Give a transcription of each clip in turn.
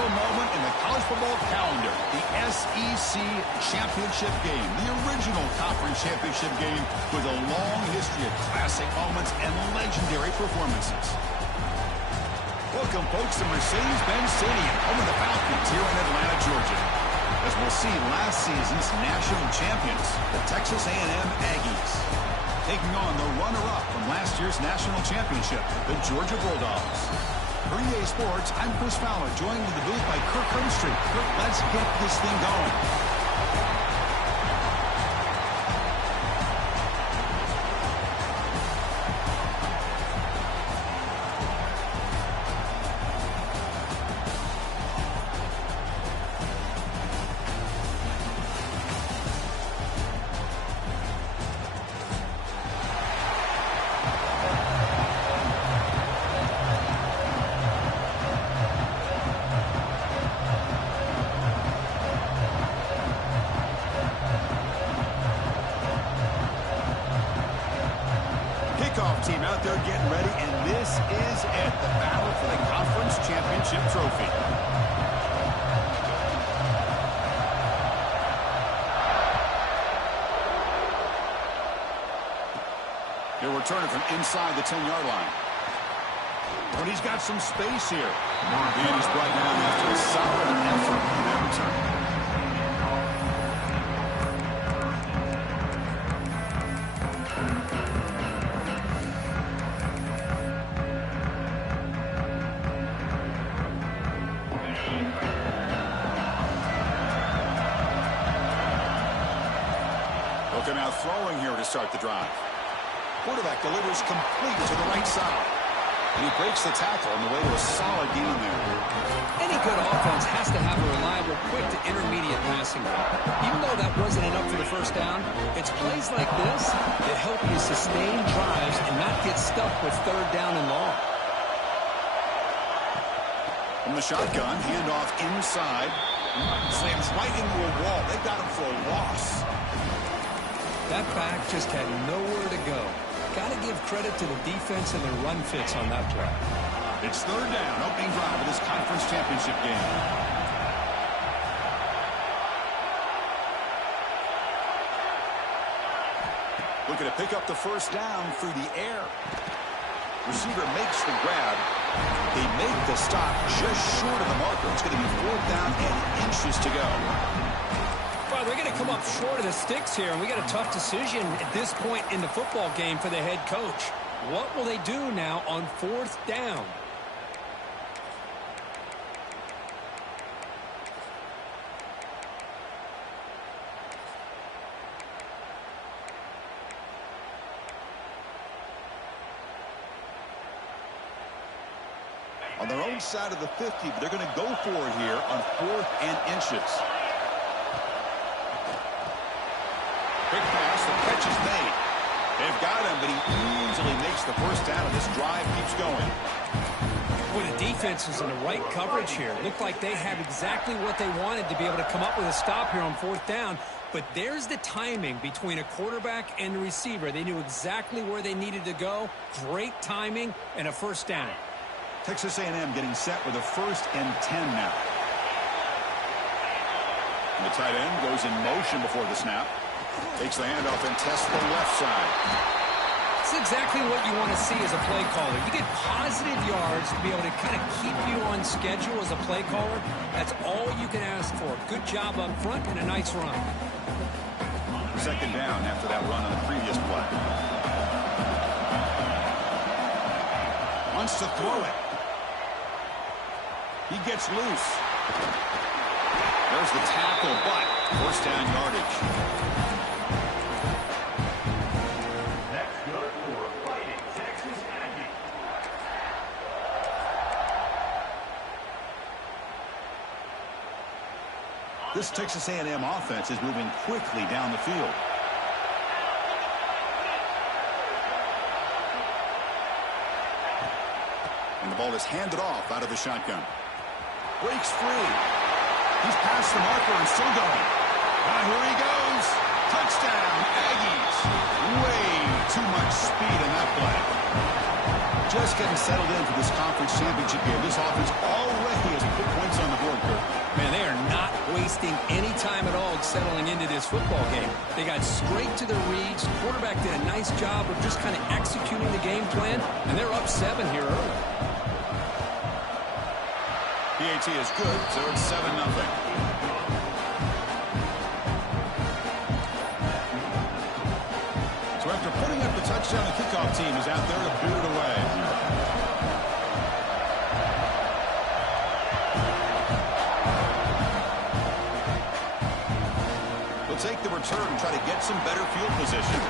special moment in the college football calendar, the SEC championship game, the original conference championship game with a long history of classic moments and legendary performances. Welcome, folks, to Mercedes-Benz Stadium, home of the Falcons here in Atlanta, Georgia. As we'll see last season's national champions, the Texas A&M Aggies, taking on the runner-up from last year's national championship, the Georgia Bulldogs. For EA Sports, I'm Chris Fowler, joined in the booth by Kirk Herbstreit. Kirk, let's get this thing going. Team out there getting ready, and this is it, the battle for the conference championship trophy. He'll return it from inside the 10-yard line. But he's got some space here. And he's brought down after a solid effort in that return. Looking out throwing here to start the drive. Quarterback delivers complete to the right side. And he breaks the tackle on the way to a solid gain there. Any good offense has to have a reliable, quick to intermediate passing game. Even though that wasn't enough for the first down, it's plays like this that help you sustain drives and not get stuck with third down and long. From the shotgun, handoff inside. Slams right into a wall. They got him for a loss. That back just had nowhere to go. Got to give credit to the defense and their run fits on that play. It's third down, opening drive of this conference championship game. Looking to pick up the first down through the air. Receiver makes the grab. They make the stop just short of the marker. It's going to be fourth down and inches to go. Well, they're going to come up short of the sticks here, and we got a tough decision at this point in the football game for the head coach. What will they do now on fourth down? On their own side of the 50, but they're going to go for it here on fourth and inches. Quick pass, the catch is made. They've got him, but he easily makes the first down, and this drive keeps going. Well, the defense is in the right coverage here. Looked like they had exactly what they wanted to be able to come up with a stop here on fourth down. But there's the timing between a quarterback and the receiver. They knew exactly where they needed to go. Great timing and a first down. Texas A&M getting set with a 1st and 10 now. And the tight end goes in motion before the snap. Takes the handoff and tests the left side. That's exactly what you want to see as a play caller. You get positive yards to be able to kind of keep you on schedule as a play caller. That's all you can ask for. Good job up front and a nice run. Second down after that run on the previous play. Wants to throw it. He gets loose. There's the tackle, but first down yardage. That's good for Fighting Texas Aggies. This Texas A&M offense is moving quickly down the field. And the ball is handed off out of the shotgun. Breaks free. He's past the marker and still going. Here he goes. Touchdown, Aggies. Way too much speed in that play. Just getting settled in for this conference championship game. This offense already has put points on the board. wasting any time at all settling into this football game. They got straight to their reads. Quarterback did a nice job of just kind of executing the game plan, and they're up 7 here early. PAT is good, so it's 7-0. So after putting up the touchdown, the kickoff team is out there to boot it away. They'll take the return and try to get some better field position.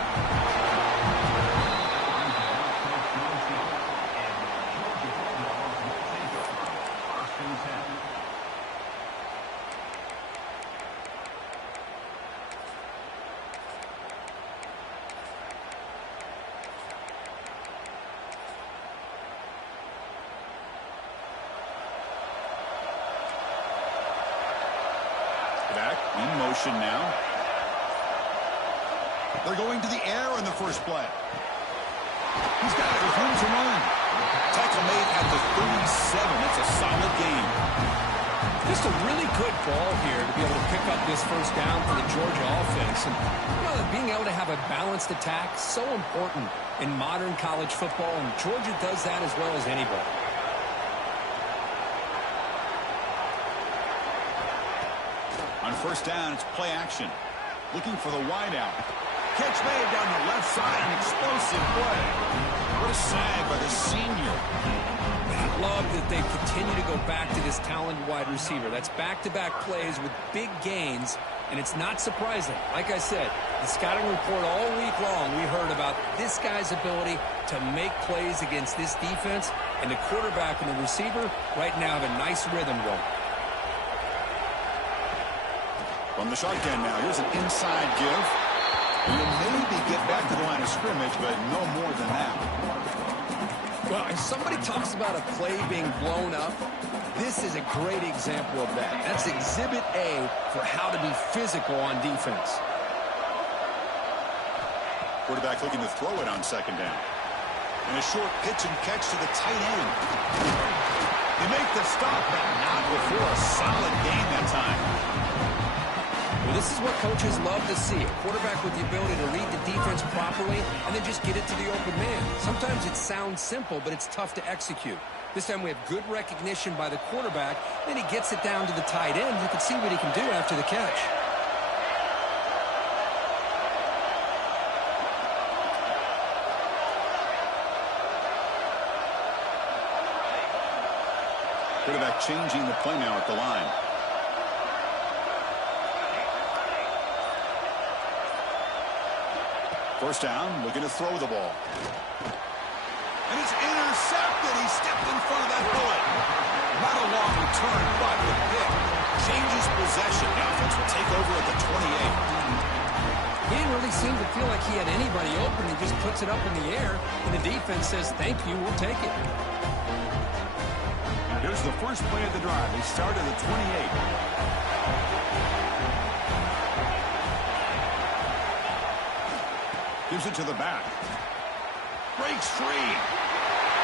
Back in motion now. They're going to the air in the first play. He's got it with room to run. Tackle made at the 37. That's a solid gain. Just a really good ball here to be able to pick up this first down for the Georgia offense. And you know, being able to have a balanced attack, so important in modern college football, and Georgia does that as well as anybody. On first down, it's play action. Looking for the wideout. Catch made down the left side, an explosive play. What a sag by the senior. I love that they continue to go back to this talented wide receiver. That's back-to-back plays with big gains, and it's not surprising. Like I said, the scouting report all week long, we heard about this guy's ability to make plays against this defense, and the quarterback and the receiver right now have a nice rhythm going. From the shotgun now, here's an inside give. You'll maybe get back to the line of scrimmage, but no more than that. Well, if somebody talks about a play being blown up, this is a great example of that. That's Exhibit A for how to be physical on defense. Quarterback looking to throw it on second down. And a short pitch and catch to the tight end. They make the stop, but not before a solid gain that time. Well, this is what coaches love to see. A quarterback with the ability to read the defense properly and then just get it to the open man. Sometimes it sounds simple, but it's tough to execute. This time we have good recognition by the quarterback. Then he gets it down to the tight end. You can see what he can do after the catch. Quarterback changing the play now at the line. First down, looking to throw the ball. And it's intercepted. He stepped in front of that bullet. Not a long return, but the pick changes possession. The offense will take over at the 28. He didn't really seem to feel like he had anybody open. He just puts it up in the air, and the defense says, thank you, we'll take it. Here's the first play of the drive. They start at the 28. Gives it to the back. Breaks free.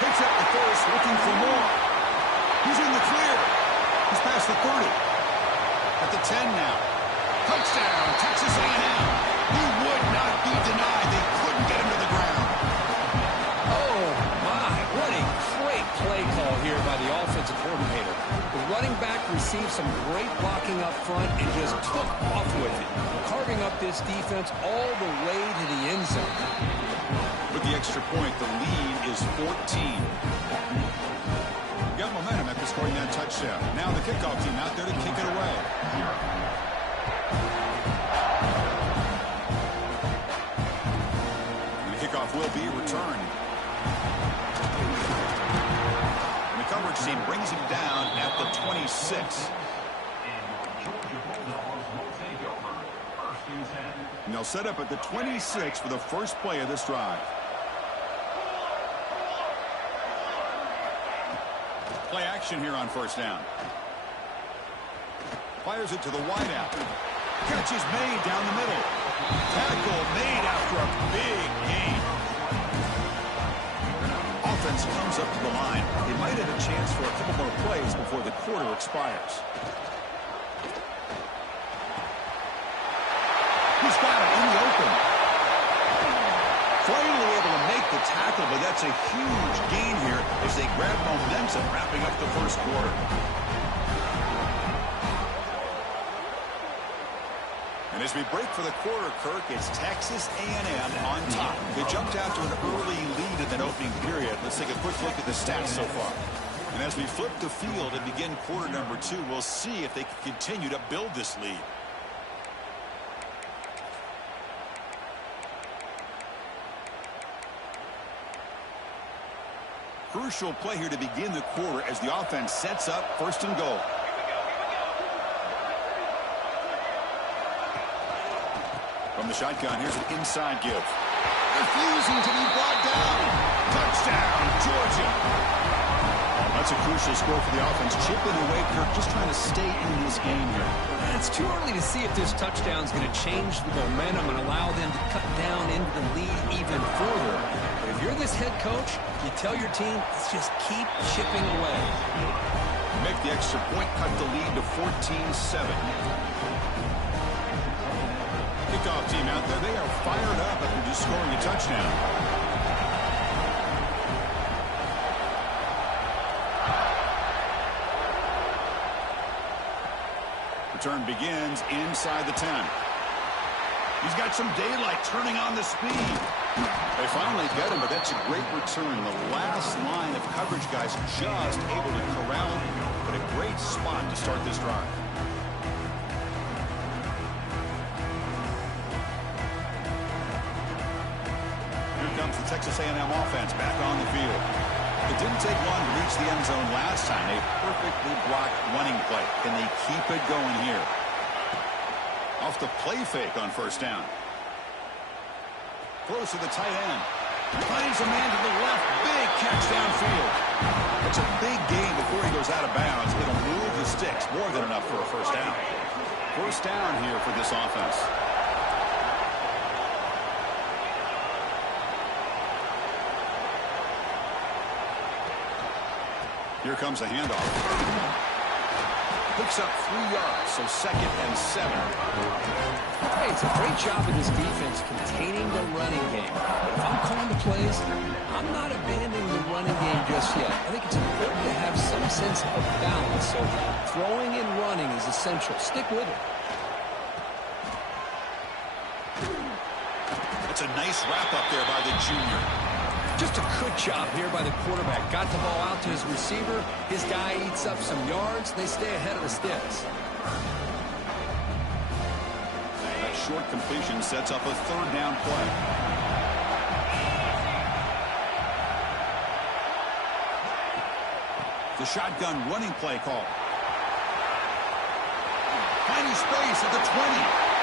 Picks up the first, looking for more. He's in the clear. He's past the 30. At the 10 now. Touchdown, Texas A&M. He would not be denied. They couldn't get him to the ground. Oh, my. What a great play call here by the offensive coordinator. The running back received some great blocking up front and just took off with it, carving up this defense all the way to the end zone. With the extra point, the lead is 14. Got momentum after scoring that touchdown. Now the kickoff team out there to kick it away. And the kickoff will be returned. And the coverage team brings him down at the 26. And they'll set up at the 26 for the first play of this drive. Play action here on first down. Fires it to the wideout. Catch is made down the middle. Tackle made after a big gain. Offense comes up to the line. They might have a chance for a couple more plays before the quarter expires. That's a huge gain here as they grab momentum wrapping up the first quarter. And as we break for the quarter, Kirk, it's Texas A&M on top. They jumped out to an early lead in that opening period. Let's take a quick look at the stats so far. And as we flip the field and begin quarter number 2, we'll see if they can continue to build this lead. Crucial play here to begin the quarter as the offense sets up 1st and goal. From the shotgun, here's an inside give. Refusing to be brought down. Touchdown, Georgia. That's a crucial score for the offense. Chipping away, Kirk, just trying to stay in this game here. It's too early to see if this touchdown is going to change the momentum and allow them to cut down into the lead even further. But if you're this head coach, you tell your team, let's just keep chipping away. Make the extra point, cut the lead to 14-7. Kickoff team out there, they are fired up after just scoring a touchdown. Return begins inside the 10. He's got some daylight turning on the speed. They finally get him, but that's a great return. The last line of coverage guys just able to corral him, but a great spot to start this drive. Comes the Texas A&M offense back on the field. It didn't take long to reach the end zone last time. A perfectly blocked running play. Can they keep it going here? Off the play fake on 1st down. Close to the tight end. Finds a man to the left. Big catch downfield. It's a big gain before he goes out of bounds. It'll move the sticks. More than enough for a 1st down. 1st down here for this offense. Here comes a handoff. Picks up 3 yards, so 2nd and 7. Hey, it's a great job of this defense containing the running game. But if I'm calling the plays, I'm not abandoning the running game just yet. I think it's important to have some sense of balance. So throwing and running is essential. Stick with it. It's a nice wrap up there by the junior. Just a good job here by the quarterback. Got the ball out to his receiver. His guy eats up some yards. They stay ahead of the sticks. That short completion sets up a 3rd down play. The shotgun running play call. Tiny space at the 20.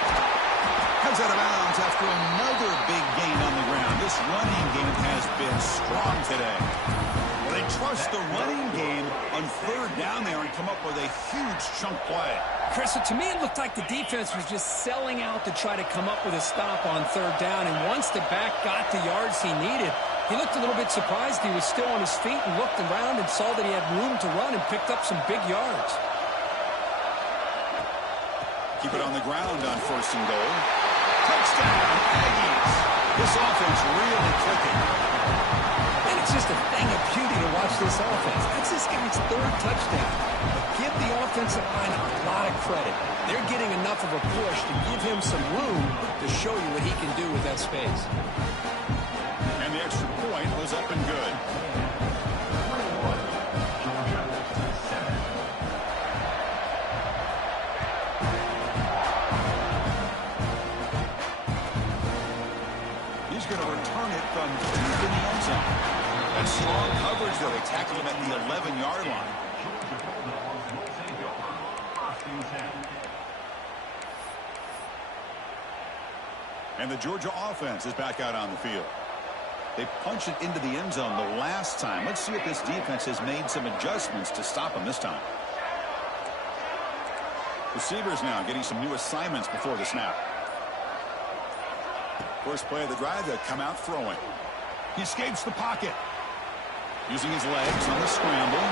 Comes out of bounds after another big gain on the ground. This running game has been strong today. Well, they trust the running game on 3rd down there and come up with a huge chunk play. Chris, to me, it looked like the defense was just selling out to try to come up with a stop on 3rd down. And once the back got the yards he needed, he looked a little bit surprised. He was still on his feet and looked around and saw that he had room to run and picked up some big yards. Keep it on the ground on 1st and goal. Touchdown, Aggies. This offense really clicking. And it's just a thing of beauty to watch this offense. That's this guy's 3rd touchdown. But give the offensive line a lot of credit. They're getting enough of a push to give him some room to show you what he can do with that space. And the extra point was up and good. He's going to return it from deep in the end zone. That's strong coverage, though. They tackled him at the 11-yard line. And the Georgia offense is back out on the field. They punched it into the end zone the last time. Let's see if this defense has made some adjustments to stop them this time. Receivers now getting some new assignments before the snap. First play of the drive, they'll come out throwing. He escapes the pocket. Using his legs on the scramble.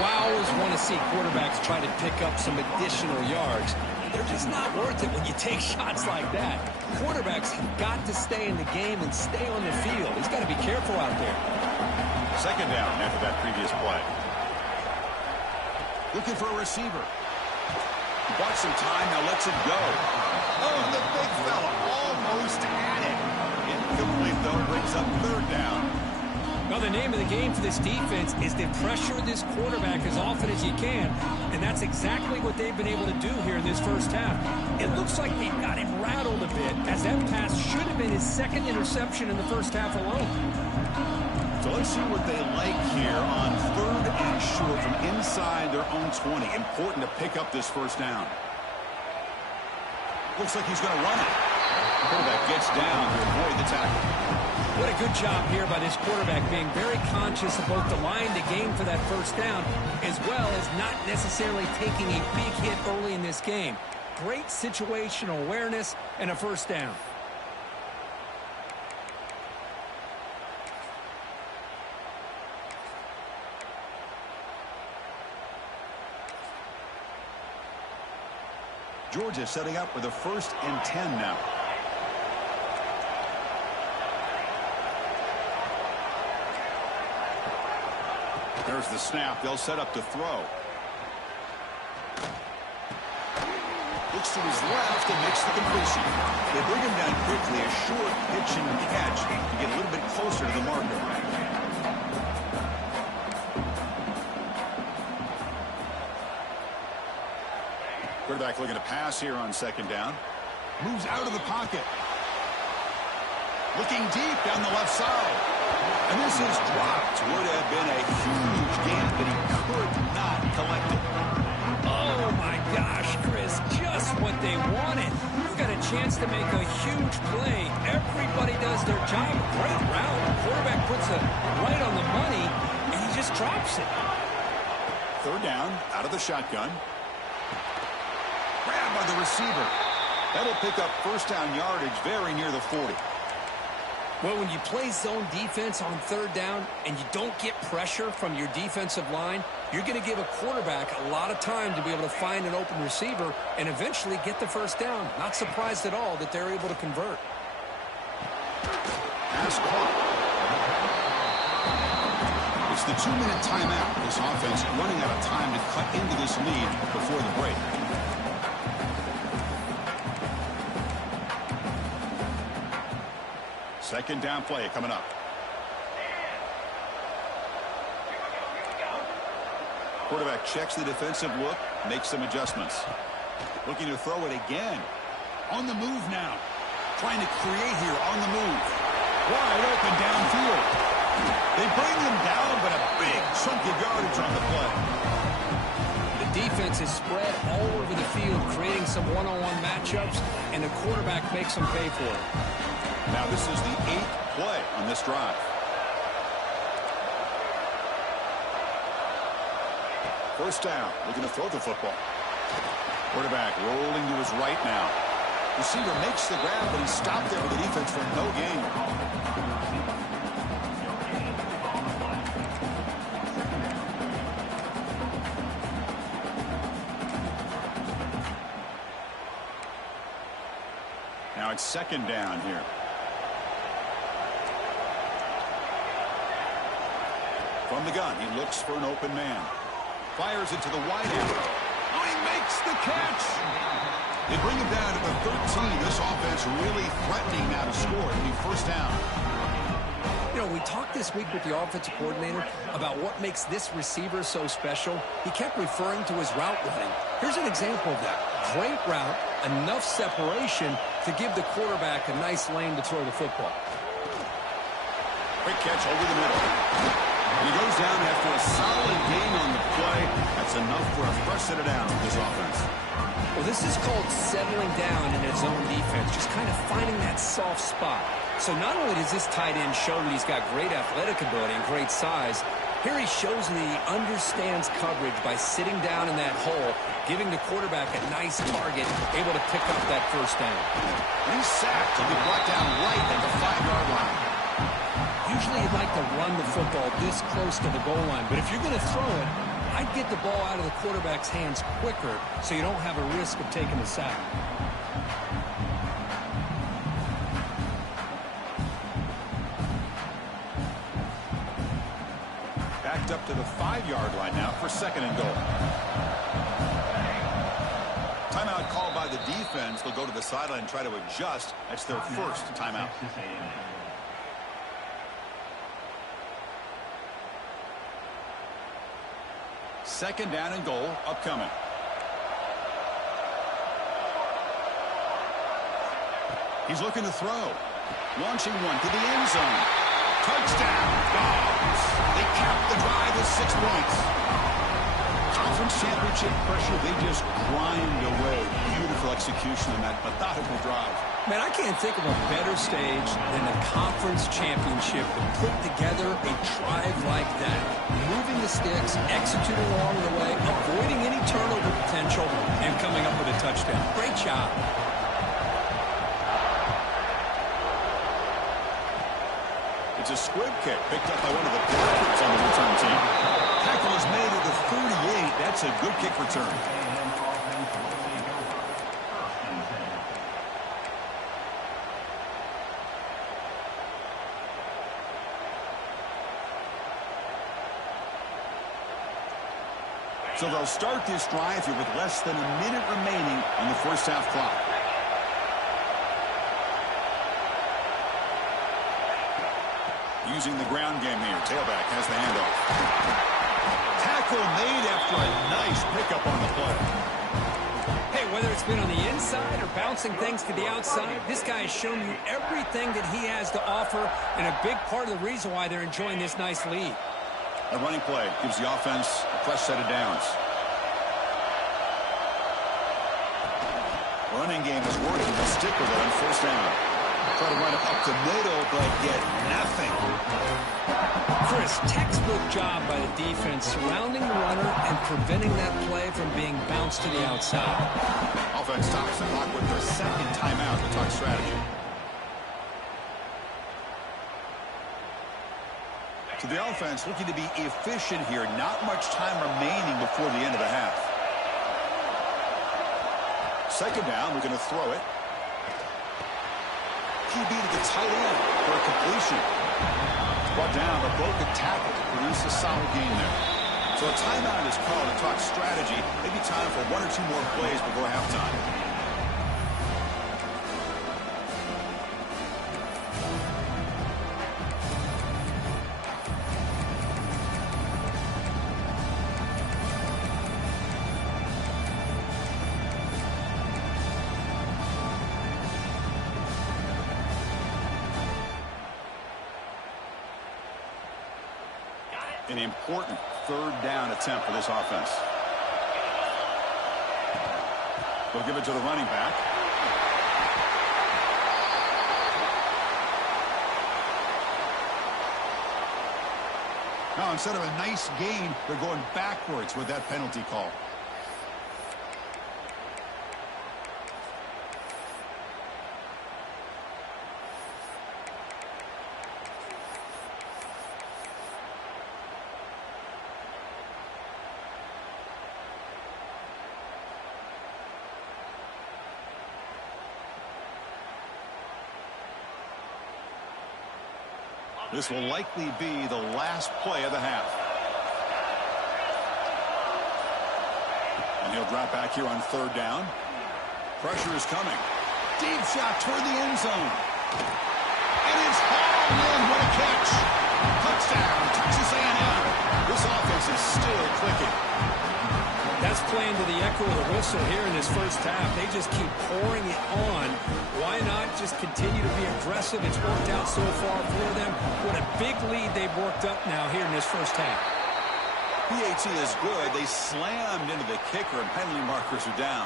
Well, I always want to see quarterbacks try to pick up some additional yards. They're just not worth it when you take shots like that. Quarterbacks have got to stay in the game and stay on the field. He's got to be careful out there. Second down after that previous play. Looking for a receiver. He bought some time, now lets it go. Oh, the big fella almost had it. Incomplete, though, brings up third down. Well, the name of the game for this defense is to pressure this quarterback as often as you can, and that's exactly what they've been able to do here in this first half. It looks like they've got him rattled a bit, as that pass should have been his second interception in the first half alone. So let's see what they like here on third and short from inside their own 20. Important to pick up this first down. Looks like he's going to run it. The quarterback gets down to avoid the tackle. What a good job here by this quarterback, being very conscious of both the line to gain for that first down, as well as not necessarily taking a big hit early in this game. Great situational awareness and a first down. Georgia setting up with a 1st and 10 now. There's the snap. They'll set up to throw. Looks to his left and makes the completion. They bring him down quickly. A short pitch and catch to get a little bit closer to the marker. Quarterback looking to pass here on second down. Moves out of the pocket. Looking deep down the left side. And this is dropped. Would have been a huge gain, but he could not collect it. Oh, my gosh, Chris. Just what they wanted. You've got a chance to make a huge play. Everybody does their job. Great route. The quarterback puts it right on the money, and he just drops it. Third down, out of the shotgun. Grabbed by the receiver. That'll pick up first down yardage very near the 40. Well, when you play zone defense on third down and you don't get pressure from your defensive line, you're going to give a quarterback a lot of time to be able to find an open receiver and eventually get the first down. Not surprised at all that they're able to convert. Pass caught. It's the 2-minute timeout. This offense running out of time to cut into this lead before the break. Second down play coming up. Quarterback checks the defensive look, makes some adjustments. Looking to throw it again. On the move now. Trying to create here on the move. Wide open downfield. They bring him down, but a big chunk of yardage on the play. The defense is spread all over the field, creating some one-on-one matchups, and the quarterback makes them pay for it. Now this is the 8th play on this drive. First down, looking to throw the football. Quarterback rolling to his right now. Receiver makes the grab, but he's stopped there with the defense for no gain. Now it's second down here. From the gun, he looks for an open man. Fires it to the wide area. Oh, he makes the catch. They bring him down to the 13. This offense really threatening now to score. It'll be first down. You know, we talked this week with the offensive coordinator about what makes this receiver so special. He kept referring to his route running. Here's an example of that. Great route, enough separation to give the quarterback a nice lane to throw the football. Quick catch over the middle. And he goes down after a solid gain on the play. That's enough for a fresh set of down with this offense. Well, this is called settling down in his own defense, just kind of finding that soft spot. So not only does this tight end show that he's got great athletic ability and great size, here he shows that he understands coverage by sitting down in that hole, giving the quarterback a nice target, able to pick up that first down. And he's sacked. He'll be brought down right at the 5-yard line. Usually you'd like to run the football this close to the goal line, but if you're going to throw it, I'd get the ball out of the quarterback's hands quicker so you don't have a risk of taking a sack. Backed up to the 5-yard line now for 2nd and goal. Timeout called by the defense. They'll go to the sideline and try to adjust. That's their first timeout. Second down and goal upcoming. He's looking to throw. Launching one to the end zone. Touchdown, Dogs. They cap the drive with 6 points. Conference championship pressure, they just grind away. Beautiful execution on that methodical drive. Man, I can't think of a better stage than the conference championship to put together a drive like that. Moving the sticks, executing along the way, avoiding any turnover potential, and coming up with a touchdown. Great job. It's a squib kick picked up by one of the blockers on the return team. Tackle is made at the 38. That's a good kick return. So they'll start this drive here with less than a minute remaining on the first half clock. Using the ground game here. Tailback has the handoff. Tackle made after a nice pickup on the play. Hey, whether it's been on the inside or bouncing things to the outside, this guy has shown you everything that he has to offer, and a big part of the reason why they're enjoying this nice lead. A running play gives the offense a fresh set of downs. Running game is working. They'll stick with it on first down. Try to run it up the middle, but get nothing. Chris, textbook job by the defense surrounding the runner and preventing that play from being bounced to the outside. Offense stops the clock with their second timeout to talk strategy. So the offense looking to be efficient here. Not much time remaining before the end of the half. Second down, we're going to throw it. QB to the tight end for a completion. Brought down, but broke a tackle to produce a solid gain there. So a timeout is called to talk strategy. Maybe time for 1 or 2 more plays before halftime. An important third down attempt for this offense. We'll give it to the running back. Now, instead of a nice gain, they're going backwards with that penalty call. This will likely be the last play of the half. And he'll drop back here on third down. Pressure is coming. Deep shot toward the end zone. And it's hauled in. What a catch. Touchdown, Texas A&M. This offense is still clicking. That's playing to the echo of the whistle here in this first half. They just keep pouring it on. Why not just continue to be aggressive? It's worked out so far for them. What a big lead they've worked up now here in this first half. PAT is good. They slammed into the kicker, and penalty markers are down.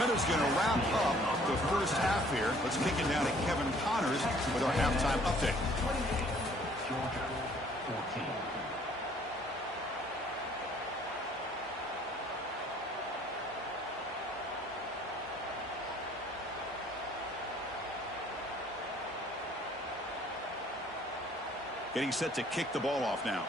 Minutes going to wrap up the first half here. Let's kick it down to Kevin Connors with our halftime update. Georgia, 14. Getting set to kick the ball off now.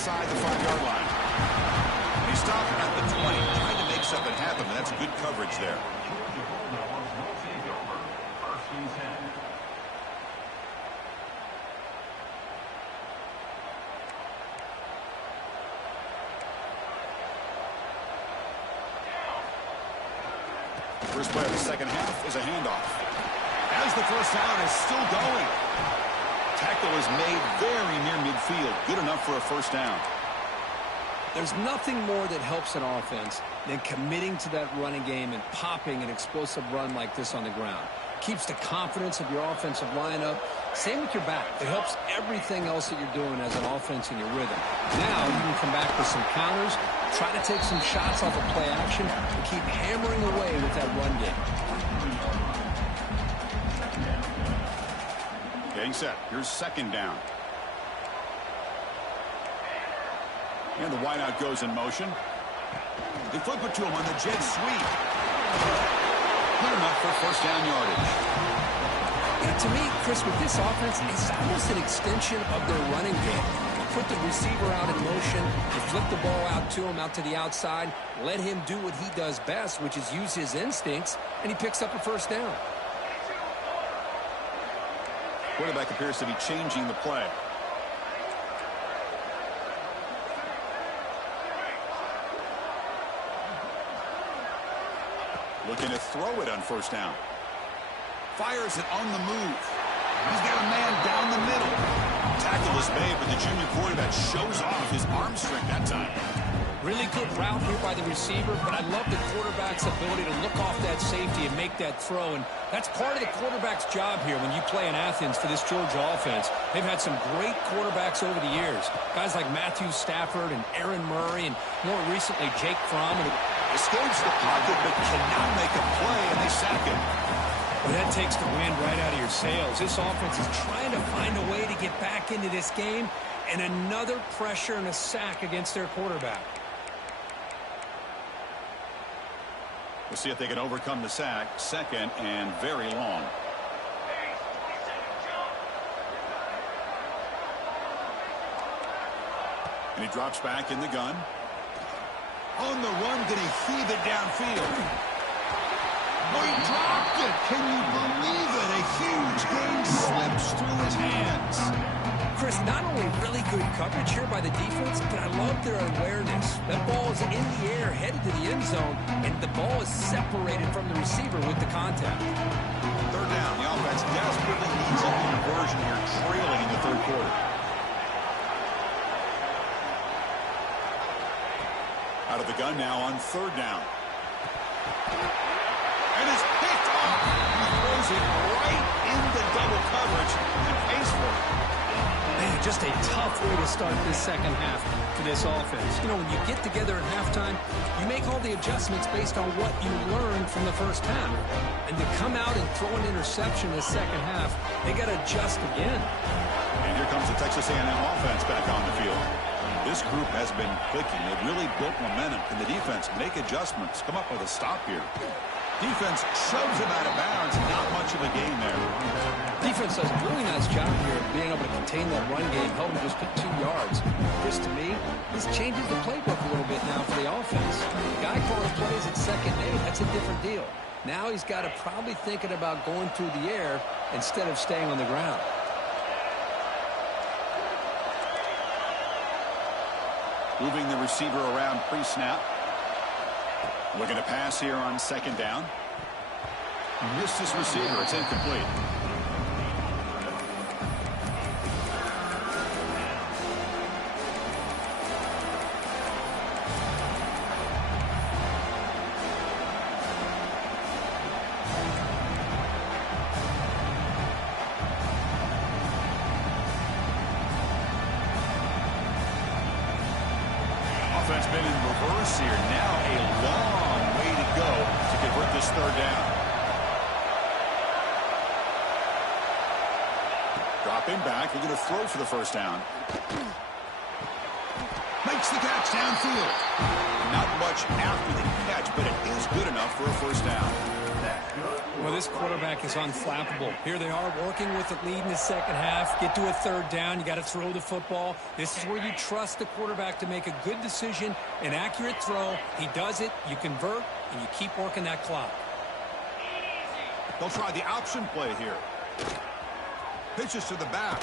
inside the 5-yard line. He stopped at the 20, trying to make something happen, and that's good coverage there. First play of the second half is a handoff. As the first down is still going. Tackle is made very near midfield. Good enough for a first down. There's nothing more that helps an offense than committing to that running game and popping an explosive run like this on the ground. Keeps the confidence of your offensive lineup. Same with your back. It helps everything else that you're doing as an offense in your rhythm. Now you can come back with some counters, try to take some shots off of play action, and keep hammering away with that run game. Getting set. Here's second down. And the wideout goes in motion. They flip it to him on the jet sweep. Good enough for first down yardage. Yeah, to me, Chris, with this offense, it's almost an extension of their running game. You put the receiver out in motion, you flip the ball out to him, out to the outside, let him do what he does best, which is use his instincts, and he picks up a first down. Quarterback appears to be changing the play. Looking to throw it on first down. Fires it on the move. He's got a man down the middle. Tackle is made, but the junior quarterback shows off his arm strength that time. Really good route here by the receiver, but I love the quarterback's ability to look off that safety and make that throw. And that's part of the quarterback's job here when you play in Athens for this Georgia offense. They've had some great quarterbacks over the years. Guys like Matthew Stafford and Aaron Murray and more recently Jake Fromm. And escapes the pocket but cannot make a play, and they sack him. Well, that takes the wind right out of your sails. This offense is trying to find a way to get back into this game, and another pressure and a sack against their quarterback. We'll see if they can overcome the sack. Second and very long. And he drops back in the gun. On the run, going to heave it downfield. Oh, he dropped it. Can you believe it? A huge gain slips through his hands. Chris, not only really good coverage here by the defense, but I love their awareness. That ball is in the air, headed to the end zone, and the ball is separated from the receiver with the contact. Third down. The offense desperately needs a conversion here, trailing in the third quarter. Out of the gun now on third down. And it's picked off. He throws it right into double coverage and pays for it. Man, just a tough way to start this second half for this offense. You know, when you get together at halftime, you make all the adjustments based on what you learned from the first half. And to come out and throw an interception in the second half, they got to adjust again. And here comes the Texas A&M offense back on the field. This group has been clicking. They've really built momentum. Can the defense make adjustments? Come up with a stop here. Defense shoves him out of bounds. Not much of a gain there. Defense does a really nice job here of being able to contain that run game, held him just to 2 yards. Chris, to me, this changes the playbook a little bit now for the offense. The guy calling plays at second and 8, that's a different deal. Now he's got to probably thinking about going through the air instead of staying on the ground. Moving the receiver around pre-snap. Looking to pass here on second down. Missed his receiver. It's incomplete. Offense been in reverse here. Now a long way to go to convert this third down. Dropping back. They're going to throw for the first down. Makes the catch downfield. Not much after the catch, but it is good enough for a first down. Well, Well, this quarterback is unflappable. Here they are working with the lead in the second half. Get to a third down. You got to throw the football. This is where you trust the quarterback to make a good decision, an accurate throw. He does it, you convert, and you keep working that clock. They'll try the option play here. Pitches to the back.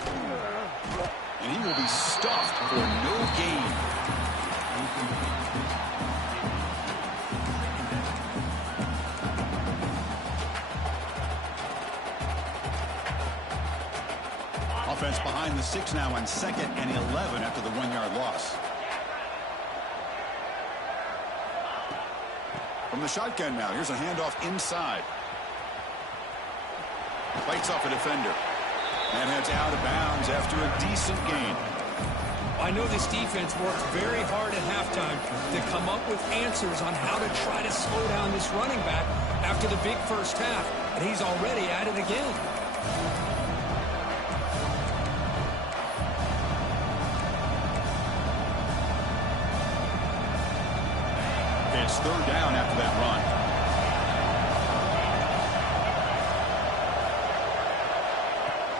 And he will be stuffed for no gain. Offense behind the 6 now on 2nd and 11 after the 1-yard loss. From the shotgun now, here's a handoff inside. Fights off a defender. And heads out of bounds after a decent gain. I know this defense worked very hard at halftime to come up with answers on how to try to slow down this running back after the big first half, and he's already at it again. It's third down after that run.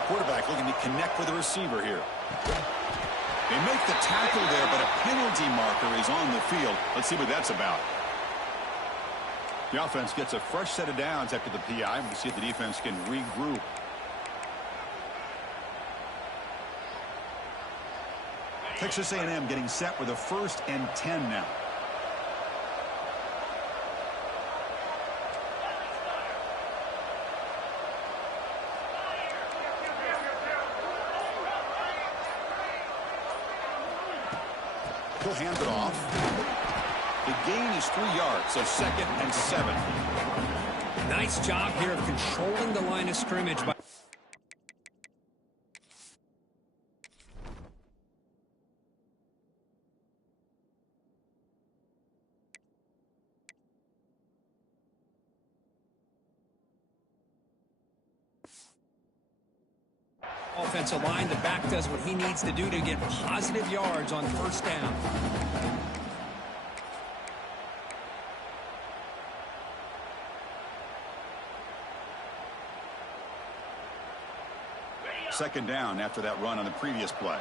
Quarterback looking to connect with the receiver here. They make the tackle there, but a penalty marker is on the field. Let's see what that's about. The offense gets a fresh set of downs after the PI. We'll see if the defense can regroup. Texas A&M getting set with a 1st and 10 now. He'll hand it off. The gain is 3 yards, so 2nd and 7. Nice job here of controlling the line of scrimmage. Offensive line, the back does what he needs to do to get positive yards on 1st down. Second down after that run on the previous play.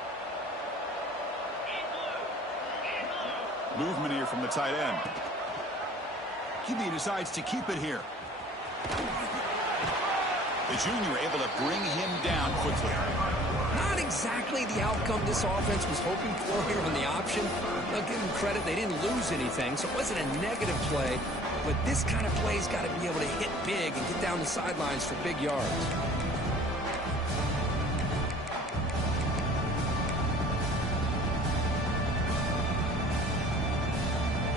Movement here from the tight end. QB decides to keep it here. The junior able to bring him down quickly. Not exactly the outcome this offense was hoping for here on the option. I'll give them credit, they didn't lose anything, so it wasn't a negative play. But this kind of play's got to be able to hit big and get down the sidelines for big yards.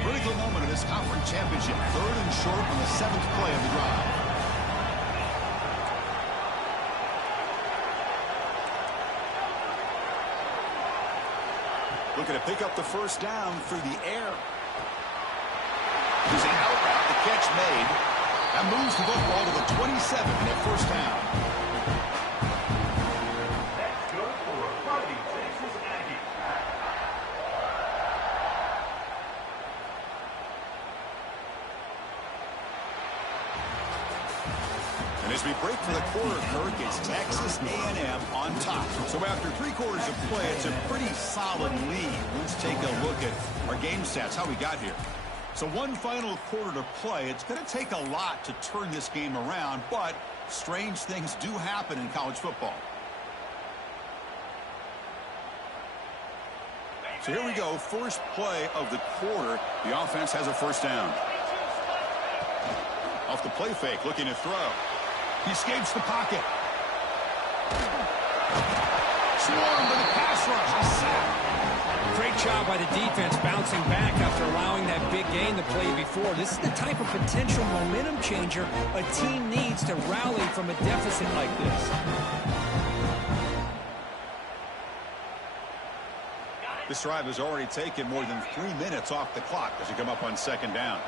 Critical moment of this conference championship. 3rd and short on the 7th play of the drive. Looking to pick up the 1st down through the air. Using out route, the catch made. That moves the football to the 27 and 1st down. That's good for a Fighting Texas Aggie. And as we break for the quarter, Kirk, it's Texas A&M on top. So after 3 quarters of play, it's a pretty solid lead. Let's take a look at our game stats, how we got here. So 1 final quarter to play. It's going to take a lot to turn this game around, but strange things do happen in college football. So here we go, first play of the quarter. The offense has a 1st down. Off the play fake, looking to throw. He escapes the pocket. Swarmed with a pass rush. A sack. Great job by the defense bouncing back after allowing that big gain the play before. This is the type of potential momentum changer a team needs to rally from a deficit like this. This drive has already taken more than 3 minutes off the clock as you come up on 2nd down.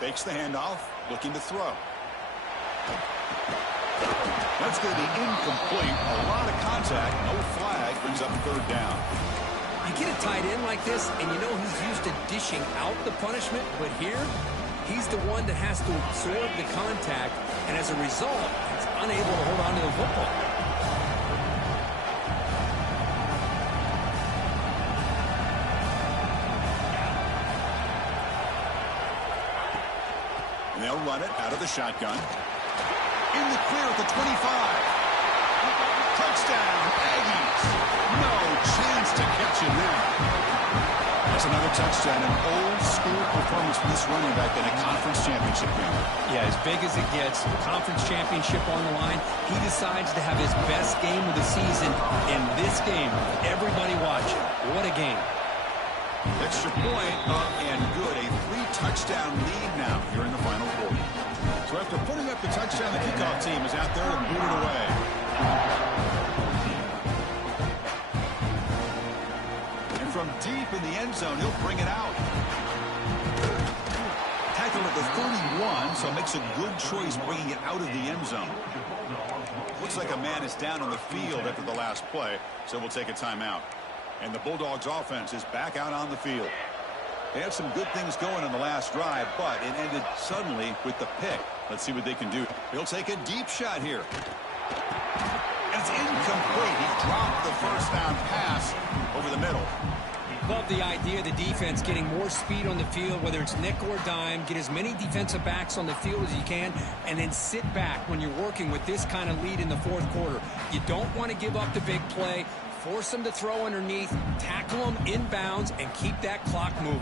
Fakes the handoff, looking to throw. That's going to be incomplete. A lot of contact, no flag, brings up 3rd down. You get a tight end like this, and you know he's used to dishing out the punishment, but here, He's the one that has to absorb the contact, and as a result, he's unable to hold on to the football. And they'll run it out of the shotgun. In the clear at the 25. Touchdown, Aggies. No chance to catch him there. That's another touchdown, an old-school performance from this running back in a conference championship game. Yeah, as big as it gets, conference championship on the line, he decides to have his best game of the season in this game. Everybody watching. What a game. Extra point up and good. A 3-touchdown lead now here in the final quarter. So after putting up the touchdown, the kickoff team is out there to boot it away. And from deep in the end zone, he'll bring it out. Tackled at the 31, so makes a good choice bringing it out of the end zone. Looks like a man is down on the field after the last play, so we'll take a timeout. And the Bulldogs offense is back out on the field. They had some good things going in the last drive, but it ended suddenly with the pick. Let's see what they can do. He'll take a deep shot here. And it's incomplete. He dropped the first down pass over the middle. Love the idea of the defense getting more speed on the field, whether it's nickel or dime. Get as many defensive backs on the field as you can, and then sit back when you're working with this kind of lead in the fourth quarter. You don't want to give up the big play. Force them to throw underneath, tackle them inbounds, and keep that clock moving.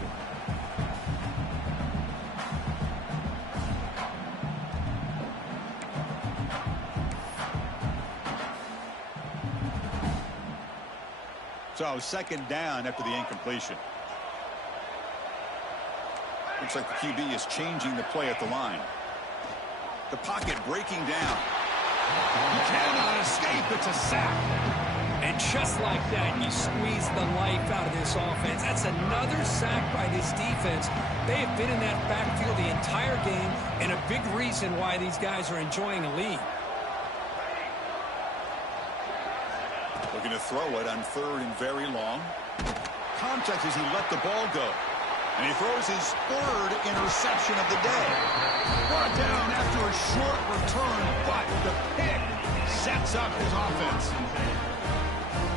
So second down after the incompletion. Looks like the QB is changing the play at the line. The pocket breaking down. You cannot escape. It's a sack. And just like that, you squeeze the life out of this offense. That's another sack by this defense. They have been in that backfield the entire game, and a big reason why these guys are enjoying a lead. Looking to throw it on third and very long. Contact as he let the ball go. And he throws his third interception of the day. Brought down after a short return, but the pick sets up his offense.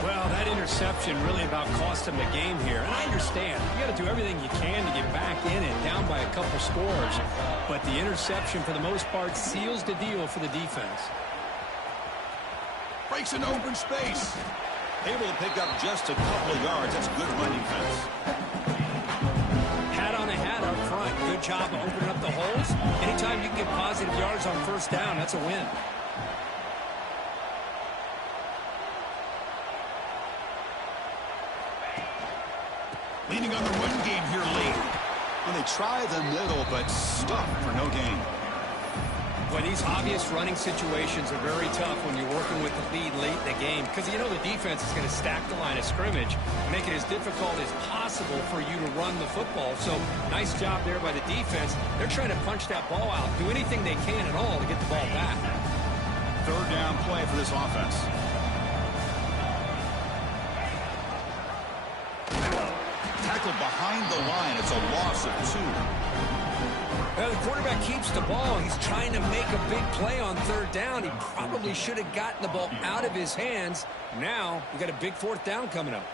Well, that interception really about cost him the game here. And I understand. You got to do everything you can to get back in and down by a couple scores. But the interception, for the most part, seals the deal for the defense. Breaks into open space. Able to pick up just a couple of yards. That's good run defense. Hat on a hat up front. Good job of opening up the holes. Anytime you can get positive yards on first down, that's a win. Leaning on the run game here late. And they try the middle, but stuck for no gain. Well, these obvious running situations are very tough when you're working with the lead late in the game, because you know the defense is going to stack the line of scrimmage, make it as difficult as possible for you to run the football. So nice job there by the defense. They're trying to punch that ball out, do anything they can at all to get the ball back. Third down play for this offense. Tackled behind the line. It's a loss of 2. Well, the quarterback keeps the ball. He's trying to make a big play on third down. He probably should have gotten the ball out of his hands. Now, we got a big fourth down coming up.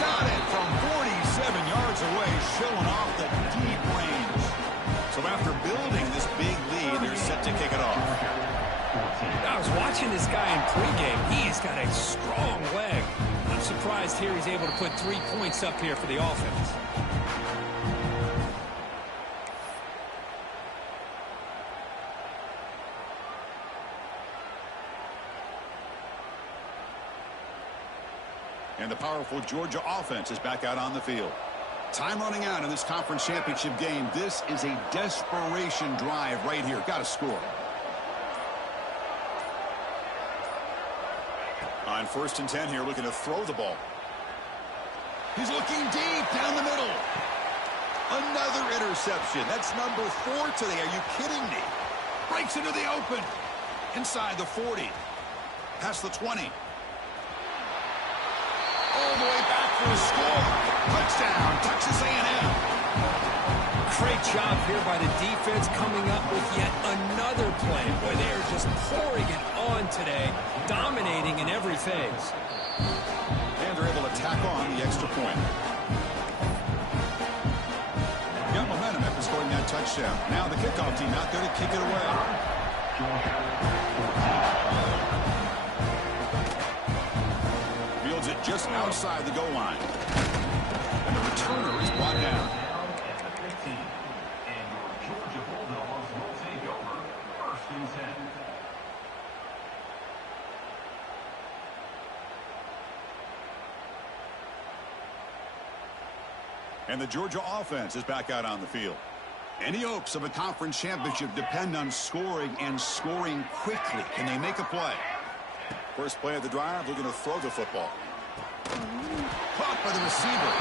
Got it from 47 yards away, showing off the deep range. So after building this big lead, they're set to kick it off. I was watching this guy in pregame. He's got a strong leg. I'm surprised here he's able to put 3 points up here for the offense. And the powerful Georgia offense is back out on the field. Time running out in this conference championship game. This is a desperation drive right here. Got to score. On 1st and 10 here, looking to throw the ball. He's looking deep down the middle. Another interception. That's number 4 today. Are you kidding me? Breaks into the open. Inside the 40. Past the 20. All the way back for a score. Touchdown, Texas A&M. Great job here by the defense coming up with yet another play. Boy, they are just pouring it on today, dominating in every phase. And they're able to tack on the extra point. Got momentum after scoring that touchdown. Now the kickoff team out there to kick it away. Fields it just outside the goal line. And the returner is brought down. And the Georgia offense is back out on the field. Any hopes of a conference championship depend on scoring and scoring quickly. Can they make a play? First play of the drive, looking to throw the football. Caught by the receiver.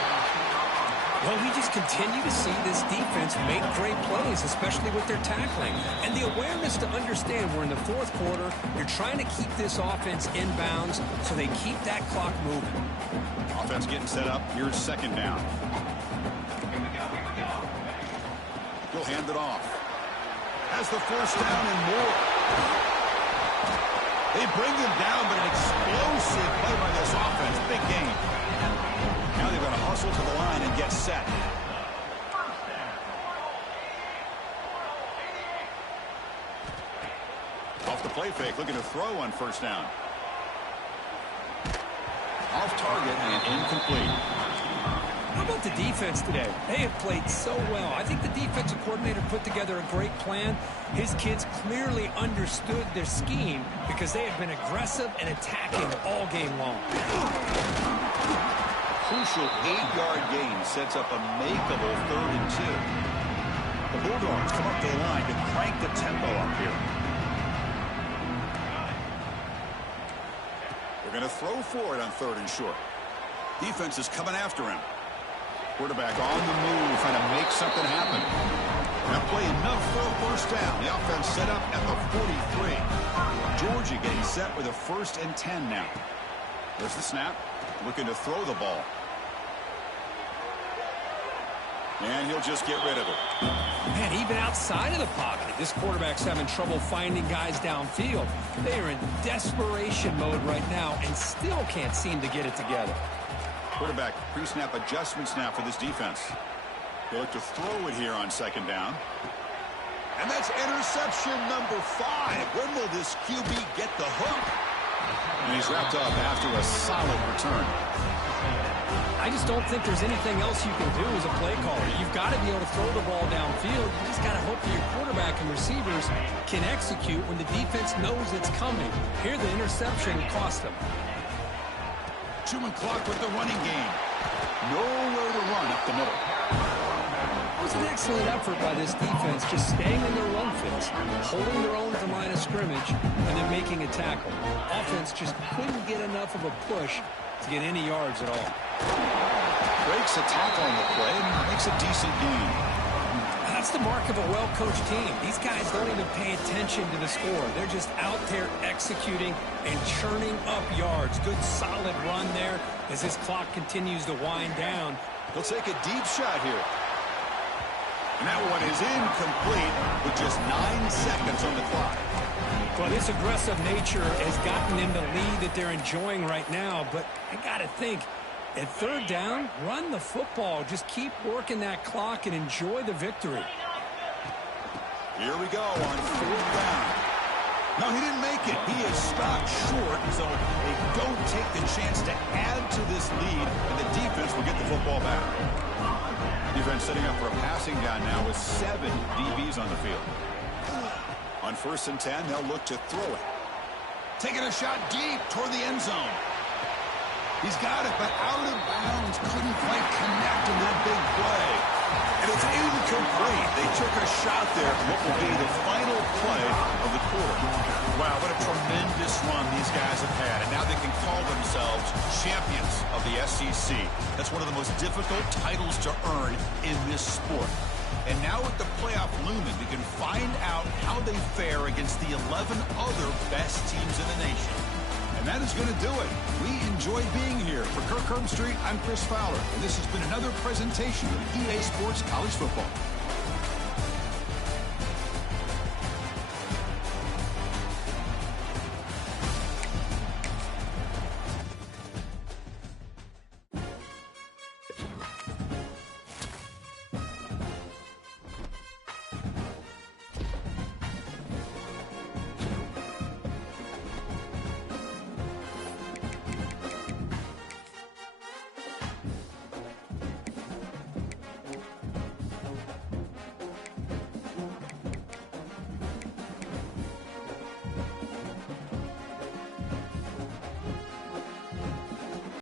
Well, we just continue to see this defense make great plays, especially with their tackling. And the awareness to understand we're in the 4th quarter, you're trying to keep this offense in bounds so they keep that clock moving. Offense getting set up. Here's 2nd down. He'll hand it off. Has the 1st down and more. They bring him down, but an explosive play by this offense. Big game. Now they're going to hustle to the line and get set. Off the play fake, looking to throw on 1st down. Off target and incomplete. How about the defense today? They have played so well. I think the defensive coordinator put together a great plan. His kids clearly understood their scheme because they have been aggressive and attacking all game long. Crucial 8-yard gain sets up a makeable 3rd and 2. The Bulldogs come up to the line to crank the tempo up here. They're going to throw for it on 3rd and short. Defense is coming after him. Quarterback on the move, trying to make something happen. That play enough for a 1st down. The offense set up at the 43. Georgia getting set with a 1st and 10 now. There's the snap. Looking to throw the ball. And he'll just get rid of it. Man, even outside of the pocket, this quarterback's having trouble finding guys downfield. They are in desperation mode right now and still can't seem to get it together. Quarterback pre-snap adjustments now for this defense. They look to throw it here on 2nd down. And that's interception number 5. When will this QB get the hook? And he's wrapped up after a solid return. I just don't think there's anything else you can do as a play caller. You've got to be able to throw the ball downfield. You just got to hope that your quarterback and receivers can execute when the defense knows it's coming. Here, the interception cost them. 2-man clock with the running game. Nowhere to run up the middle. It was an excellent effort by this defense, just staying in their run fits, holding their own at the line of scrimmage, and then making a tackle. Offense just couldn't get enough of a push to get any yards at all. Breaks a tackle on the play and makes a decent gain. That's the mark of a well-coached team. These guys don't even pay attention to the score. They're just out there executing and churning up yards. Good solid run there as this clock continues to wind down. He'll take a deep shot here. And that one is incomplete with just 9 seconds on the clock. Well, this aggressive nature has gotten them the lead that they're enjoying right now. But I got to think, at 3rd down, run the football. Just keep working that clock and enjoy the victory. Here we go on 4th down. No, he didn't make it. He is stopped short, so they don't take the chance to add to this lead, and the defense will get the football back. Defense setting up for a passing down now with 7 DBs on the field. On 1st and 10, they'll look to throw it. Taking a shot deep toward the end zone. He's got it, but out of bounds. Couldn't quite connect in that big play. And it's incomplete. They took a shot there for what will be the final play of the quarter. Wow, what a tremendous run these guys have had. And now they can call themselves champions of the SEC. That's one of the most difficult titles to earn in this sport. And now with the playoff looming, we can find out how they fare against the 11 other best teams in the nation. And that is going to do it. We enjoy being here. For Kirk Herbstreit, I'm Chris Fowler, and this has been another presentation of EA Sports College Football.